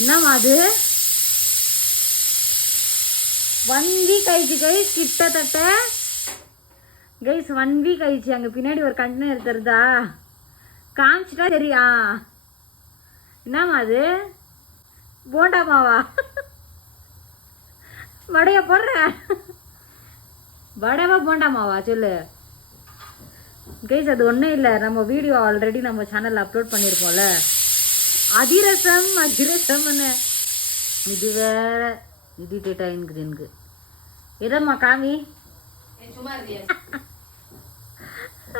என்னம்மா அது 1 வீக் ஆயிடுச்சு கைஸ், கிட்டத்தட்ட கைஸ் 1 வீக் ஆயிடுச்சு. அங்கே பின்னாடி ஒரு கண்டெய்னர் தருதா காமிச்சிட்டா சரியா? என்னம்மா அது போண்டா மாவா? வடையா போடுற? வடைவா போண்டா மாவா சொல்லு கைஸ். அது ஒன்றும் இல்லை, நம்ம வீடியோ ஆல்ரெடி நம்ம சேனலில் அப்லோட் பண்ணியிருப்போம்ல, அதிரசம் அதிரசம்னு. இது வேற இரிட்டேட் ஆகிருக்குது எனக்கு. எதம்மா காமி?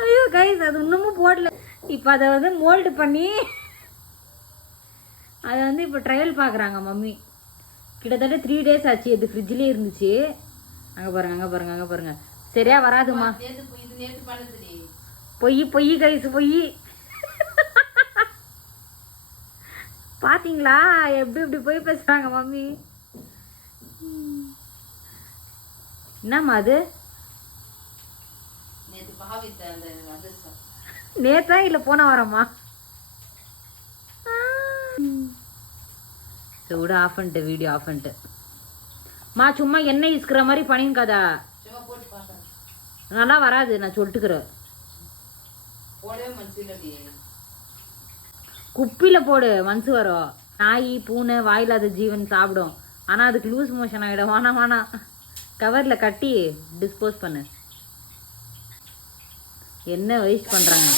ஐயோ கைஸ், அது இன்னமும் போடல. இப்போ அதை வந்து மோல்டு பண்ணி அதை வந்து இப்போ ட்ரையல் பார்க்குறாங்க மம்மி. கிட்டத்தட்ட 3 days ஆச்சு. இது ஃப்ரிட்ஜ்லேயே இருந்துச்சு. அங்கே பாருங்க, அங்கே பாருங்க, அங்கே பாருங்க. சரியா வராதுமா. பொய் பொய் கைஸ், பொய். பாத்தீங்களா எப்படி எப்படி போய் பேசுறாங்க மம்மி. என்னம்மா அது? நேத்தா இல்ல போன வாரமா? விட ஆஃப் பண்ணிட்டு, வீடியோ ஆஃப் பண்ணிட்டு. மா சும்மா எண்ணெய் இஸ்கிற மாதிரி பண்ணிருக்காதா, நல்லா வராது. நான் சொல்லிட்டுக்கிறேன். குப்பில போடு, மனசு வரும். நாய் பூனை வாயில்லாத ஜீவன் சாப்பிடும், ஆனா அதுக்கு லூஸ் மோஷன் ஆகிடும். வேணாம் வேணாம், கவர்ல கட்டி டிஸ்போஸ் பண்ணு. என்ன வேஸ்ட் பண்றாங்க.